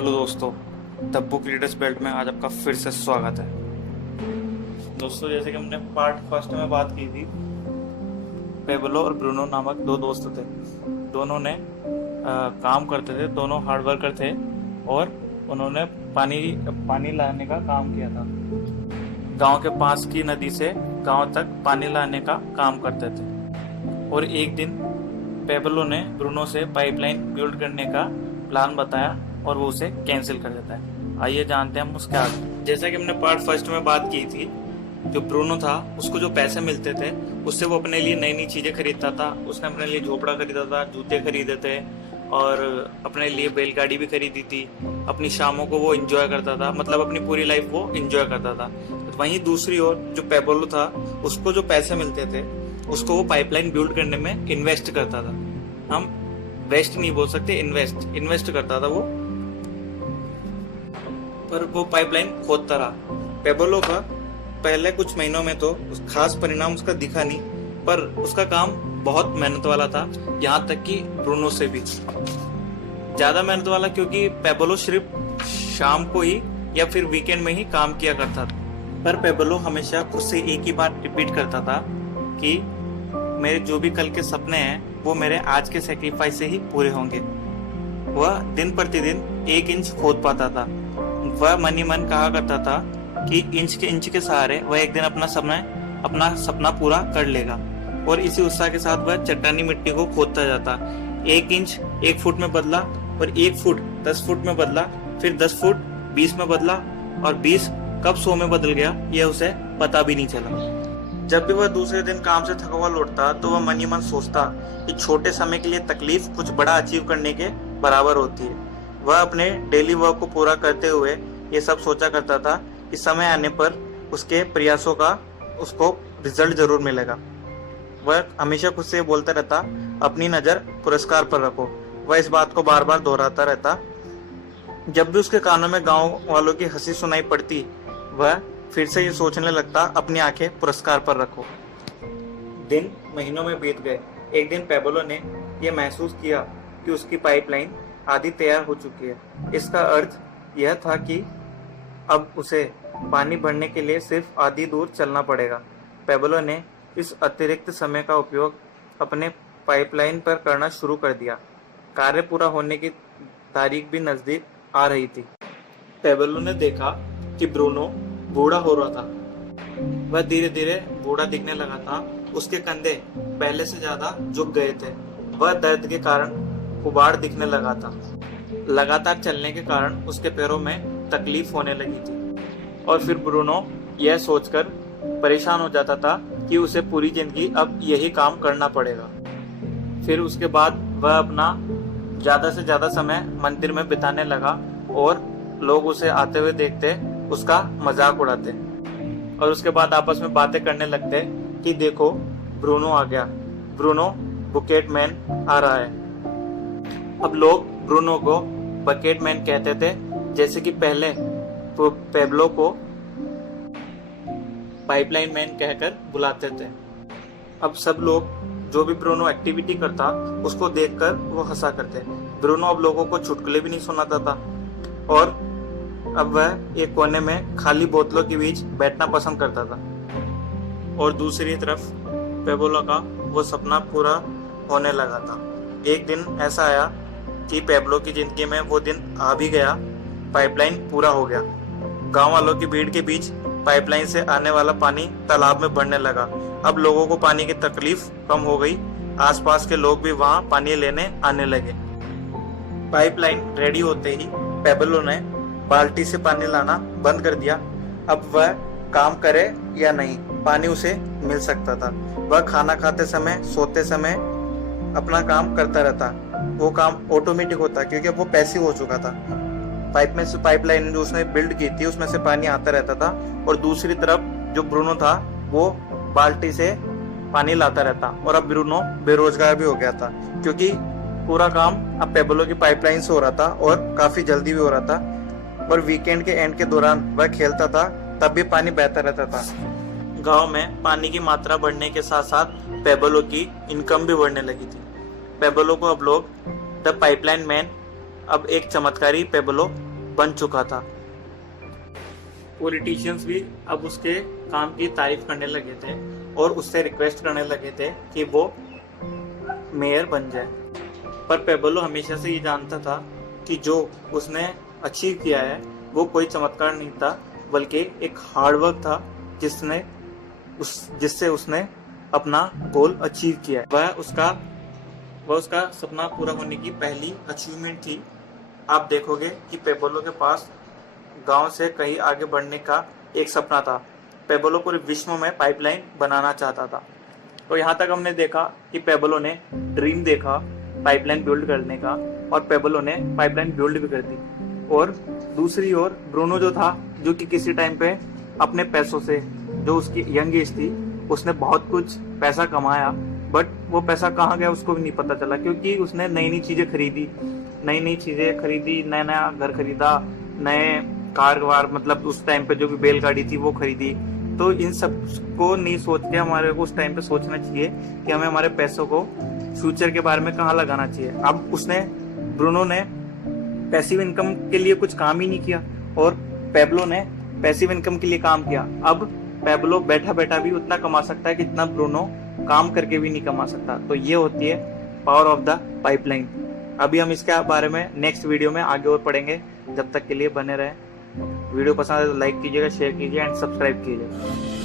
Hello दोस्तों, the book readers belt में आज आपका फिर से स्वागत है। दोस्तों, जैसे कि हमने पार्ट फर्स्ट में बात की थी, पेब्लो और ब्रूनो नामक दो दोस्त थे। दोनों ने काम करते थे, दोनों हार्ड वर्कर थे और उन्होंने पानी लाने का काम किया था। गांव के पास की नदी से गांव तक पानी लाने का काम करते थे। और एक दिन पेब्लो ने ब्रूनो से पाइपलाइन बिल्ड करने का प्लान बताया और वो उसे कैंसिल कर देता है। आइए जानते हैं हम उसके आगे। जैसा कि हमने पार्ट फर्स्ट में बात की थी, जो ब्रूनो था उसको जो पैसे मिलते थे उससे वो अपने लिए नई नई चीजें खरीदता था। उसने अपने लिए झोपड़ा खरीदा था, जूते खरीदे थे और अपने लिए बैलगाड़ी भी खरीदी थी। अपनी शामों को वो एंजॉय करता था, मतलब अपनी पूरी लाइफ वो एंजॉय करता था। वहीं दूसरी ओर जो पेब्लो था, उसको जो पैसे मिलते थे उसको वो पाइपलाइन बिल्ड करने में इन्वेस्ट करता था। हम वेस्ट नहीं बोल सकते, इन्वेस्ट करता था वो। पर वो पाइपलाइन खोदता रहा। पेब्लो का पहले कुछ महीनों में तो खास परिणाम उसका दिखा नहीं, पर उसका काम बहुत मेहनत वाला था, यहाँ तक कि ब्रूनो से भी ज्यादा मेहनत वाला, क्योंकि पेब्लो सिर्फ शाम को ही या फिर वीकेंड में ही काम किया करता था। पर पेब्लो हमेशा खुद से एक ही बात रिपीट करता था कि मेरे जो भी कल के सपने हैं वो मेरे आज के सेक्रीफाइस से ही पूरे होंगे। वह दिन प्रतिदिन 1 इंच खोद पाता था। वह मन ही मन कहा करता था कि इंच के सहारे वह एक दिन अपना सपना पूरा कर लेगा। और इसी उत्साह के साथ वह चट्टानी मिट्टी को खोदता जाता। 1 इंच 1 फुट में बदला और 1 फुट 10 फुट में बदला, फिर 10 फुट 20 में बदला और 20 कब 100 में बदल गया यह उसे पता भी नहीं चला। जब भी वह दूसरे दिन काम से थका हुआ लौटता तो वह मन ही मन सोचता कि छोटे समय के लिए तकलीफ कुछ बड़ा अचीव करने के बराबर होती है। वह अपने डेली वर्क को पूरा करते हुए ये सब सोचा करता था कि समय आने पर उसके प्रयासों का उसको रिजल्ट जरूर मिलेगा। वह हमेशा खुद से बोलता रहता, अपनी नजर पुरस्कार पर रखो। वह इस बात को बार बार दोहराता रहता। जब भी उसके कानों में गांव वालों की हंसी सुनाई पड़ती, वह फिर से ये सोचने लगता, अपनी आंखें पुरस्कार पर रखो। दिन महीनों में बीत गए। एक दिन पेब्लो ने यह महसूस किया कि उसकी पाइपलाइन आधी तैयार हो चुकी है। इसका अर्थ यह था कि अब उसे पानी भरने के लिए सिर्फ आधी दूर चलना पड़ेगा। पेब्लो ने इस अतिरिक्त समय का उपयोग अपने पाइपलाइन पर करना शुरू कर दिया। कार्य पूरा होने की तारीख भी नजदीक आ रही थी। पेब्लो ने देखा कि ब्रूनो बूढ़ा हो रहा था। वह धीरे धीरे बूढ़ा दिखने लगा था। उसके कंधे पहले से ज्यादा झुक गए थे। वह दर्द के कारण कुबाड़ दिखने लगा था। लगातार चलने के कारण उसके पैरों में तकलीफ होने लगी थी। और फिर ब्रूनो यह सोचकर परेशान हो जाता था कि उसे पूरी जिंदगी अब यही काम करना पड़ेगा। फिर उसके बाद वह अपना ज्यादा से ज्यादा समय मंदिर में बिताने लगा और लोग उसे आते हुए देखते उसका मजाक उड़ाते और उसके बाद आपस में बातें करने लगते कि देखो ब्रूनो आ गया, ब्रूनो बुकेट मैन आ रहा है। अब लोग ब्रूनो को बकेट मैन कहते थे, जैसे कि पहले पेब्लो को पाइपलाइन मैन कहकर बुलाते थे। अब सब लोग जो भी ब्रूनो एक्टिविटी करता उसको देखकर वो हंसा करते। ब्रूनो अब लोगों को चुटकुले भी नहीं सुनाता था और अब वह एक कोने में खाली बोतलों के बीच बैठना पसंद करता था। और दूसरी तरफ पेब्लो का वो सपना पूरा होने लगा था। एक दिन ऐसा आया कि पेब्लो की जिंदगी में वो दिन आ भी गया। पाइपलाइन पूरा हो गया। गांव वालों की भीड़ के बीच पाइपलाइन से आने वाला पानी तालाब में बढ़ने लगा। अब लोगों को पानी की तकलीफ कम हो गई। आसपास के लोग भी वहां पानी लेने आने लगे। पाइपलाइन रेडी होते ही पेब्लो ने बाल्टी से पानी लाना बंद कर दिया। अब वह काम करे या नहीं, पानी उसे मिल सकता था। वह खाना खाते समय, सोते समय अपना काम करता रहता। वो काम ऑटोमेटिक होता क्योंकि वो पैसिव हो चुका था। पाइपलाइन जो उसने बिल्ड की थी उसमें से पानी आता रहता था और दूसरी तरफ जो ब्रूनो था वो बाल्टी से पानी लाता रहता। और अब ब्रूनो बेरोजगार भी हो गया था क्योंकि पूरा काम अब पेब्लो की पाइपलाइन से हो रहा था और काफी जल्दी भी हो रहा था। और वीकेंड के एंड के दौरान वह खेलता था, तब भी पानी बहता रहता था। गांव में पानी की मात्रा बढ़ने के साथ साथ पेब्लो की इनकम भी बढ़ने लगी थी। पेब्लो को अब लोग द पाइपलाइन मैन, अब एक चमत्कारी पेब्लो बन चुका था। पॉलिटिशियंस भी अब उसके काम की तारीफ करने लगे थे और उससे रिक्वेस्ट करने लगे थे कि वो मेयर बन जाए। पर पेबलो हमेशा से ये जानता था कि जो उसने अचीव किया है वो कोई चमत्कार नहीं था, बल्कि एक हार्डवर्क था जिससे उसने अपना गोल अचीव किया। वह उसका सपना पूरा होने की पहली अचीवमेंट थी। आप देखोगे कि पेबलो के पास गांव से कहीं आगे बढ़ने का एक सपना था। पेबलो पूरे विश्व में पाइपलाइन बनाना चाहता था। तो यहाँ तक हमने देखा कि पेबलो ने ड्रीम देखा पाइपलाइन बिल्ड करने का, और पेबलो ने पाइपलाइन बिल्ड भी कर दी। और दूसरी ओर ब्रूनो जो था, जो कि किसी टाइम पे अपने पैसों से, जो उसकी यंग एज थी, उसने बहुत कुछ पैसा कमाया, बट वो पैसा कहाँ गया उसको भी नहीं पता चला, क्योंकि उसने नई नई चीजें खरीदी, नया नया घर खरीदा, नए कार वार, मतलब उस टाइम पे जो भी बैलगाड़ी थी वो खरीदी। तो इन सब को नहीं सोच के हमारे को उस टाइम पे सोचना चाहिए कि हमें हमारे पैसों को फ्यूचर के बारे में कहाँ लगाना चाहिए। अब ब्रूनो ने पैसिव इनकम के लिए कुछ काम ही नहीं किया, और पेब्लो ने पैसिव इनकम के लिए काम किया। अब पेब्लो बैठा बैठा भी उतना कमा सकता है जितना ब्रूनो काम करके भी नहीं कमा सकता। तो ये होती है पावर ऑफ द पाइपलाइन। अभी हम इसके बारे में नेक्स्ट वीडियो में आगे और पढ़ेंगे। जब तक के लिए बने रहें। वीडियो पसंद आए तो लाइक कीजिएगा, शेयर कीजिए एंड सब्सक्राइब कीजिएगा।